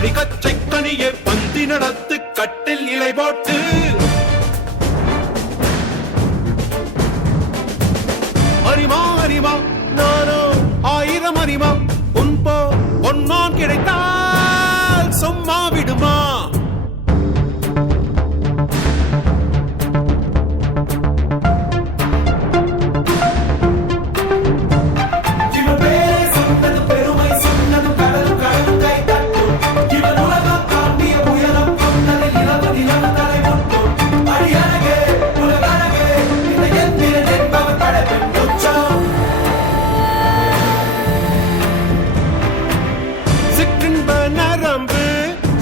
அடிகச்சை கனியே பந்தி நடத்து கட்டில் இலை போட்டு அரிமா அரிமா நானோ 1000 அரிமா உன்போ பொன்னான் கிடைத்தால் சும்மா விடுமா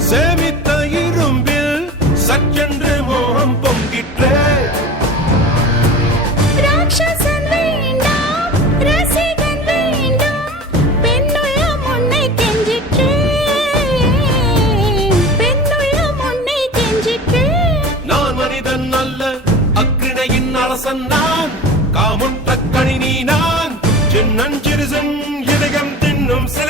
சேமித்த இரும்பில் சற்றென்று மோகம் பொங்கிற்றே ராட்சசன் வேண்டாம் ரசிகன் வேண்டும் பெண்ணுள்ளம் உன்னை கெஞ்சிற்றே பெண்ணுள்ளம் உன்னை கெஞ்சிற்றே நான் மனிதன் அல்ல அக்கிணையின் அரசன் நான் காமுற்ற கணினி நான் சின்னஞ்சிறுசன் இதயம் தின்னும் சில